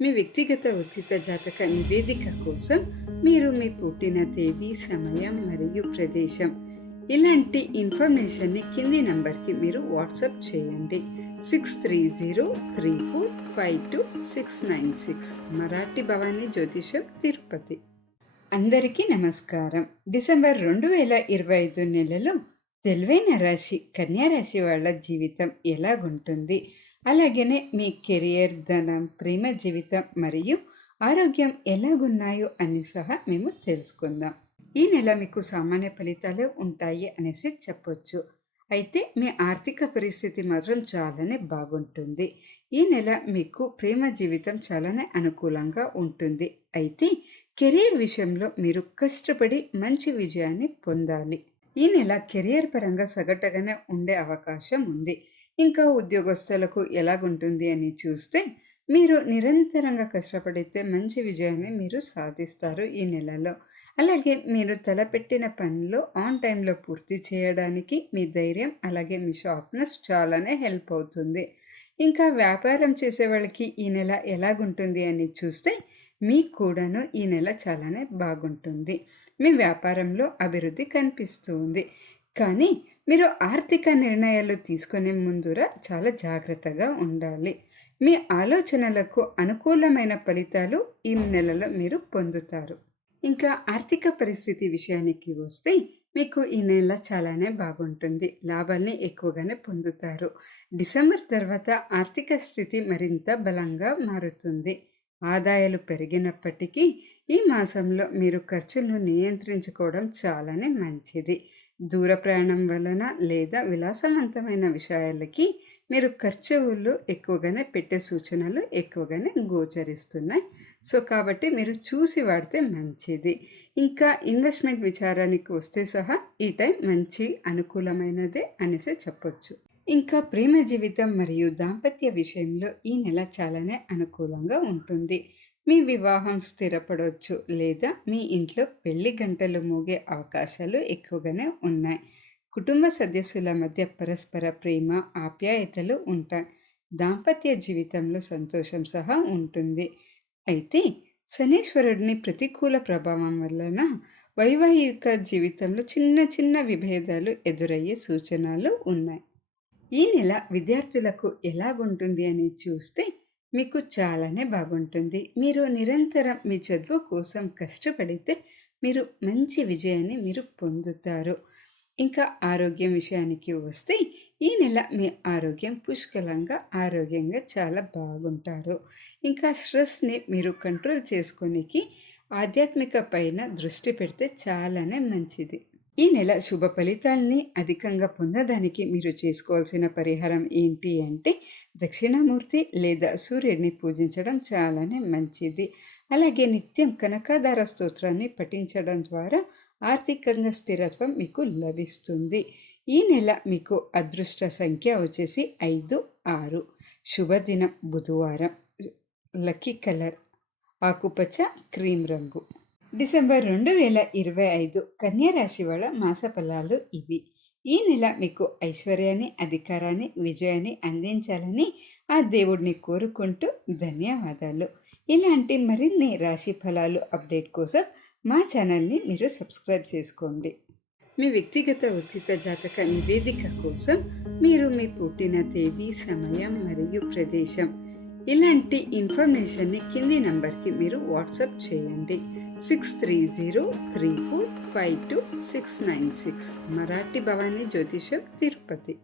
మీ వ్యక్తిగత ఉచిత జాతక నివేదిక కోసం మీరు మీ పుట్టిన తేదీ, సమయం మరియు ప్రదేశం ఇలాంటి ఇన్ఫర్మేషన్ని కింది నంబర్కి మీరు వాట్సాప్ చేయండి. 6303452696. మరాఠీ భవానీ జ్యోతిషం, తిరుపతి. అందరికీ నమస్కారం. డిసెంబర్ 2025 నెలలో తెలివైన రాశి కన్యా రాశి వాళ్ళ జీవితం ఎలాగుంటుంది, అలాగనే మీ కెరియర్, ధనం, ప్రేమ జీవితం మరియు ఆరోగ్యం ఎలాగున్నాయో అని సహా మేము తెలుసుకుందాం. ఈ నెల మీకు సామాన్య ఫలితాలే ఉంటాయి అనేసి చెప్పొచ్చు. అయితే మీ ఆర్థిక పరిస్థితి మాత్రం చాలానే బాగుంటుంది. ఈ నెల మీకు ప్రేమ జీవితం చాలానే అనుకూలంగా ఉంటుంది. అయితే కెరీర్ విషయంలో మీరు కష్టపడి మంచి విజయాన్ని పొందాలి. ఈ నెల కెరియర్ పరంగా సగటుగానే ఉండే అవకాశం ఉంది. ఇంకా ఉద్యోగస్తులకు ఎలాగుంటుంది అని చూస్తే, మీరు నిరంతరంగా కష్టపడితే మంచి విజయాన్ని మీరు సాధిస్తారు ఈ నెలలో. అలాగే మీరు తలపెట్టిన పనిలో ఆన్ టైంలో పూర్తి చేయడానికి మీ ధైర్యం, అలాగే మీ షార్ప్నెస్ చాలానే హెల్ప్ అవుతుంది. ఇంకా వ్యాపారం చేసే వాళ్ళకి ఈ నెల ఎలాగుంటుంది అని చూస్తే, మీకు కూడాను ఈ నెల చాలానే బాగుంటుంది. మీ వ్యాపారంలో అభివృద్ధి కనిపిస్తుంది. కానీ మీరు ఆర్థిక నిర్ణయాలు తీసుకునే ముందర చాలా జాగ్రత్తగా ఉండాలి. మీ ఆలోచనలకు అనుకూలమైన ఫలితాలు ఈ నెలలో మీరు పొందుతారు. ఇంకా ఆర్థిక పరిస్థితి విషయానికి వస్తే, మీకు ఈ నెల చాలానే బాగుంటుంది. లాభాల్ని ఎక్కువగానే పొందుతారు. డిసెంబర్ తర్వాత ఆర్థిక స్థితి మరింత బలంగా మారుతుంది. ఆదాయాలు పెరిగినప్పటికీ ఈ మాసంలో మీరు ఖర్చులను నియంత్రించుకోవడం చాలానే మంచిది. దూర ప్రయాణం వలన లేదా విలాసవంతమైన విషయాలకి మీరు ఖర్చులు ఎక్కువగానే పెట్టే సూచనలు ఎక్కువగానే గోచరిస్తున్నాయి. సో కాబట్టి మీరు చూసి వాడితే మంచిది. ఇంకా ఇన్వెస్ట్మెంట్ విచారానికి వస్తే సహా ఈ టైం మంచి అనుకూలమైనదే అనేసి చెప్పొచ్చు. ఇంకా ప్రేమ జీవితం మరియు దాంపత్య విషయంలో ఈ నెల చాలానే అనుకూలంగా ఉంటుంది. మీ వివాహం స్థిరపడవచ్చు లేదా మీ ఇంట్లో పెళ్లి గంటలు మోగే అవకాశాలు ఎక్కువగానే ఉన్నాయి. కుటుంబ సదస్సుల మధ్య పరస్పర ప్రేమ, ఆప్యాయతలు ఉంటాయి. దాంపత్య జీవితంలో సంతోషం సహా ఉంటుంది. అయితే శనీశ్వరుడిని ప్రతికూల ప్రభావం వలన వైవాహిక జీవితంలో చిన్న చిన్న విభేదాలు ఎదురయ్యే సూచనలు ఉన్నాయి. ఈ నెల విద్యార్థులకు ఎలాగుంటుంది అని చూస్తే, మీకు చాలానే బాగుంటుంది. మీరు నిరంతరం మీ చదువు కోసం కష్టపడితే మీరు మంచి విజయాన్ని మీరు పొందుతారు. ఇంకా ఆరోగ్యం విషయానికి వస్తే, ఈ నెల మీ ఆరోగ్యం పుష్కలంగా ఆరోగ్యంగా చాలా బాగుంటారు. ఇంకా స్ట్రెస్ని మీరు కంట్రోల్ చేసుకోనికి ఆధ్యాత్మిక పైన దృష్టి పెడితే చాలానే మంచిది. ఈ నెల శుభ ఫలితాల్ని అధికంగా పొందడానికి మీరు చేసుకోవాల్సిన పరిహారం ఏంటి అంటే, దక్షిణామూర్తి లేదా సూర్యుడిని పూజించడం చాలానే మంచిది. అలాగే నిత్యం కనకాధార స్తోత్రాన్ని పఠించడం ద్వారా ఆర్థికంగా స్థిరత్వం మీకు లభిస్తుంది. ఈ నెల మీకు అదృష్ట సంఖ్య వచ్చేసి 5, 6. శుభదినం బుధవారం. లక్కీ కలర్ ఆకుపచ్చ, క్రీమ్ రంగు. డిసెంబర్ 2025 కన్యా రాశి వాళ్ళ మాస ఫలాలు ఇవి. ఈ నెల మీకు ఐశ్వర్యాన్ని, అధికారాన్ని, విజయాన్ని అందించాలని ఆ దేవుడిని కోరుకుంటూ ధన్యవాదాలు. ఇలాంటి మరిన్ని రాశి ఫలాలు అప్డేట్ కోసం మా ఛానల్ని మీరు సబ్స్క్రైబ్ చేసుకోండి. మీ వ్యక్తిగత ఉచిత జాతక నివేదిక కోసం మీరు మీ పుట్టిన తేదీ, సమయం మరియు ప్రదేశం ఇలాంటి ఇన్ఫర్మేషన్ని కింది నంబర్కి మీరు వాట్సాప్ చేయండి. 6303452696. మరాఠీ భవానీ జ్యోతిషం, తిరుపతి.